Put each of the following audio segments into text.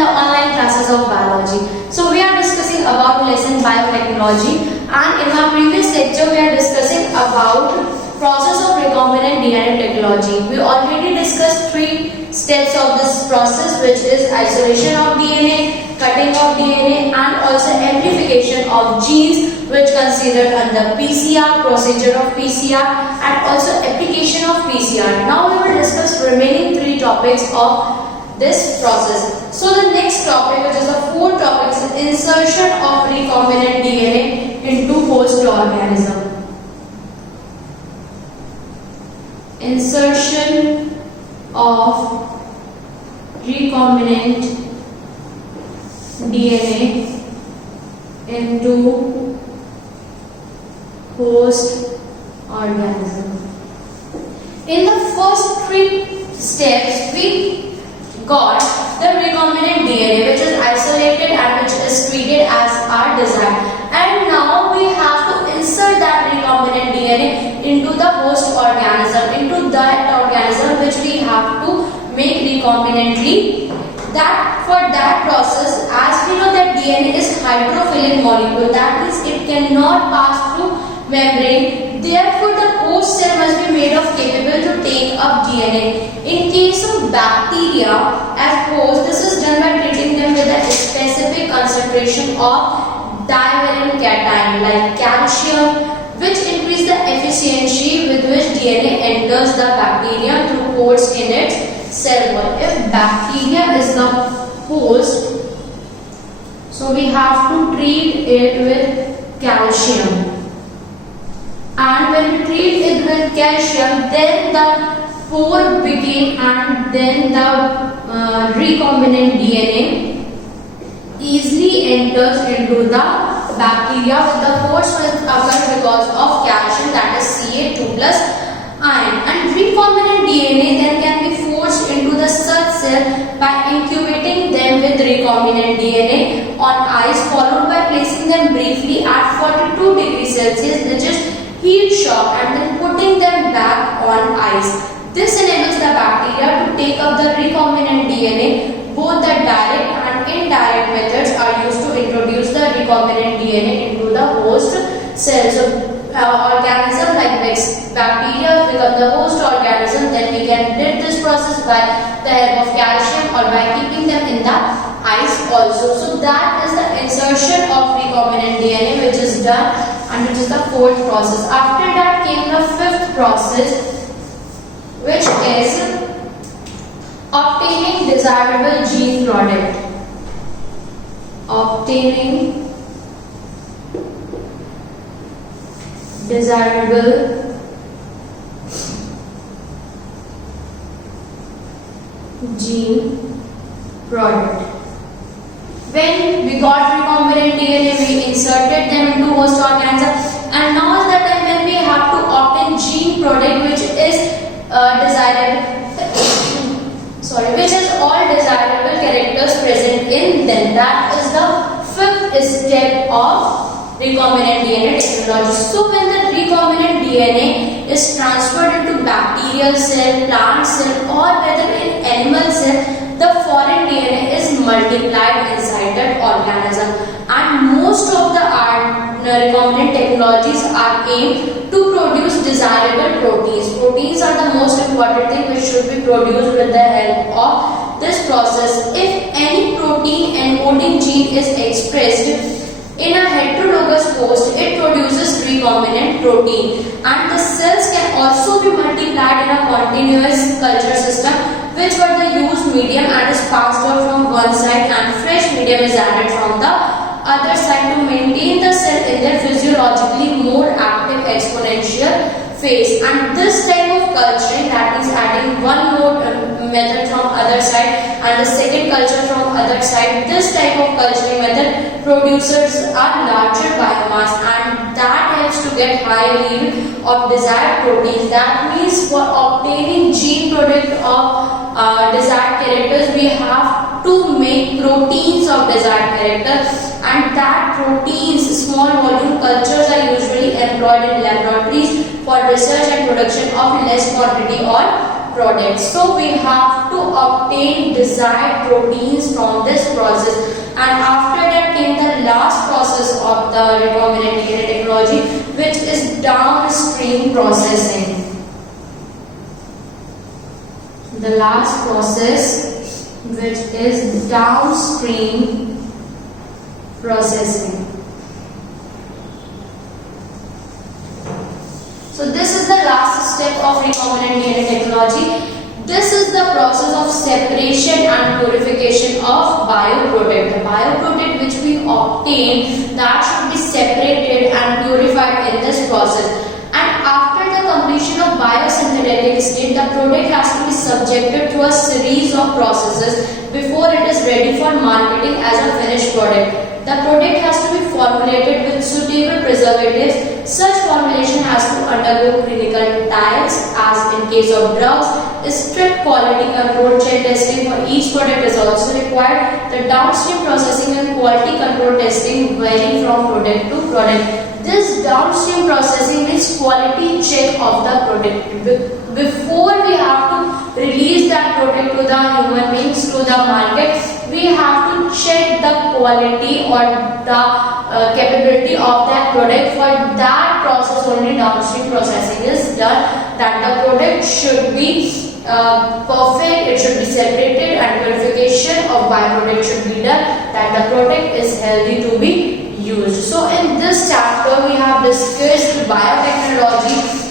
the online classes of biology. So we are discussing about lesson biotechnology, and in our previous lecture we are discussing about process of recombinant DNA technology. We already discussed 3 steps of this process, which is isolation of DNA, cutting of DNA, and also amplification of genes, which considered under PCR, procedure of PCR, and also application of PCR. Now we will discuss remaining 3 topics of this process. So the next topic, which is the 4th topic, is insertion of recombinant DNA into host organism. Insertion of recombinant DNA into host organism. In the first 3 steps, we got the recombinant DNA, which is isolated and which is treated as our desired. And now we have to insert that recombinant DNA into the host organism, into that organism which we have to make recombinantly. That for that process, as we know that DNA is hydrophilic molecule, that means it cannot pass through membrane. Therefore, the host cell must be made of capable to take up DNA. In case of bacteria as host, this is done by treating them with a specific concentration of divalent cation like calcium, which increase the efficiency with which DNA enters the bacterium through pores in its cell wall. If bacteria is the host, so we have to treat it with calcium. And when we treat it with calcium, then the pore begin and then the recombinant DNA easily enters into the bacteria. With the pores will occur because of calcium, that is Ca2 plus ion. And recombinant DNA then can be forced into the such cell by incubating them with recombinant DNA on ice, followed by placing them briefly at 42 degrees Celsius, which is heat shock, and then putting them back on ice. This enables the bacteria to take up the recombinant DNA. Both the direct and indirect methods are used to introduce the recombinant DNA into the host cell. So, organism like bacteria become the host organism. Then we can did this process by the help of calcium or by keeping them in the ice also. So that is the insertion of recombinant DNA, which is done, and which is the 4th process. After that came the 5th process, which is obtaining desirable gene product. Obtaining desirable gene product. When we got recombinant DNA, we inserted them into host organism, and now is the time when we have to obtain gene product which is which is all desirable characters present in them. That is the 5th step of recombinant DNA technology. So when the recombinant DNA is transferred into bacterial cell, plant cell, or whether in animal cell, the foreign DNA is multiplied inside that organism. And most of the recombinant technologies are aimed to produce desirable proteins. Proteins are the most important thing which should be produced with the help of this process. If any protein encoding gene is expressed in a heterologous host, it produces recombinant protein, and the cells can also be multiplied in a continuous culture system, which were the used medium and is passed out from one side, and fresh medium is added from the other side to maintain the cell in their physiologically more active exponential phase. And this type of culturing, that is adding one more method from other side and the second culture from other side, this type of culturing method produces a larger biomass, and that helps to get high yield of desired proteins. That means for obtaining gene product of desired characters, we have to make proteins of desired character, and that proteins, small volume cultures, are usually employed in laboratories for research and production of less quantity or product. So we have to obtain desired proteins from this process, and after that came the last process of the recombinant DNA technology, which is downstream processing. The last process, which is downstream processing. So this is the last step of recombinant DNA technology. This is the process of separation and purification of bioproduct. The bioproduct which we obtain, that should be separated and purified in this process. And after the completion of biosynthetic state, the product has to be subjected to a series of processes before it is ready for marketing as a finished product. The product has to be formulated with suitable preservatives. Such formulation has to undergo clinical trials, as in case of drugs. Strict quality control check testing for each product is also required. The downstream processing and quality control testing vary from product to product. This downstream processing is quality check of the product. Before we have to release that product to the human beings, to the market, we have to check the quality or the capability of that product. For that process only downstream processing is done, that the product should be perfect, it should be separated, and purification of byproduct should be done, that the product is healthy to be used. So in this chapter we have discussed biotechnology.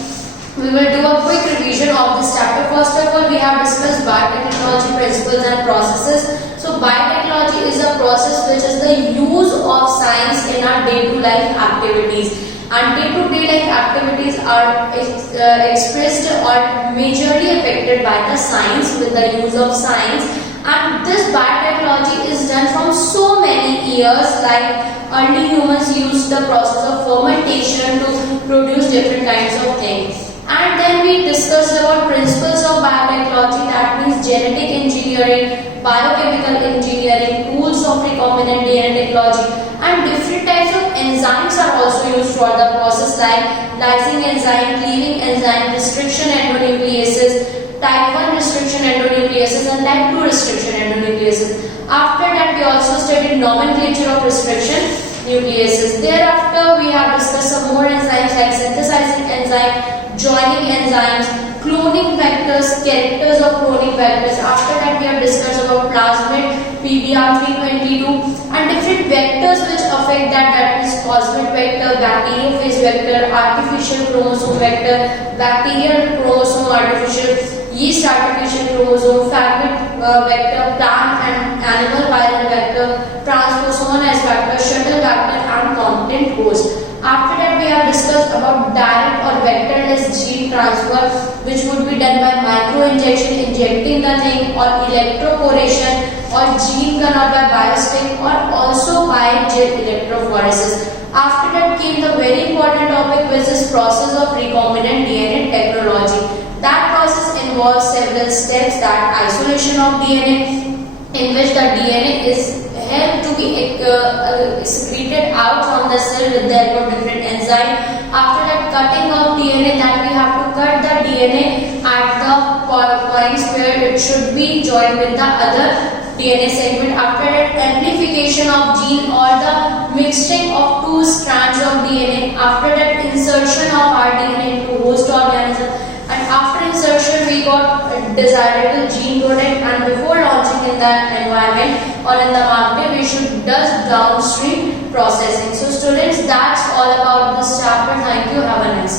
We will do a quick revision of this chapter. First of all, we have discussed biotechnology principles and processes. So biotechnology is a process which is the use of science in our day-to-day activities. And day-to-day life activities are expressed or majorly affected by the science, with the use of science. And this biotechnology is done from so many years, like early humans used the process of fermentation to produce different kinds of things. And then we discussed about principles of biotechnology, that means genetic engineering, biochemical engineering, tools of recombinant DNA technology, and different types of enzymes are also used for the process, like lysing enzyme, cleaving enzyme, restriction endonucleases, type 1 restriction endonucleases and type 2 restriction endonucleases. After that we also studied nomenclature of restriction nucleases. Thereafter we have discussed some more enzymes like synthesizing enzyme, joining enzymes, cloning vectors, characters of cloning vectors. After that we have discussed about plasmid, PBR322 and different vectors which affect that is plasmid vector, bacteriophage vector, artificial chromosome vector, bacterial chromosome artificial, yeast artificial chromosome, phagoid vector, plant and animal viral vector, transposomal vector, shuttle vector and content host. After that we have discussed about direct or vectorless gene transfer, which would be done by microinjection, injecting the thing, or electroporation, or gene convert by biostic, or also by jet electrophoresis. After that came the very important topic, which is process of recombinant DNA technology. That process involves several steps, that isolation of DNA, in which the DNA is help to be secreted out from the cell with the help of different enzyme. After that, cutting of DNA, that we have to cut the DNA at the points where it should be joined with the other DNA segment. After that, amplification of gene or the mixing of two strands of DNA. After that, insertion of our DNA into host organism. And after insertion, we got a desirable gene product, and before launching in the environment or in the market, we should do downstream processing. So students, that's all about this chapter. Thank you. Have a nice day.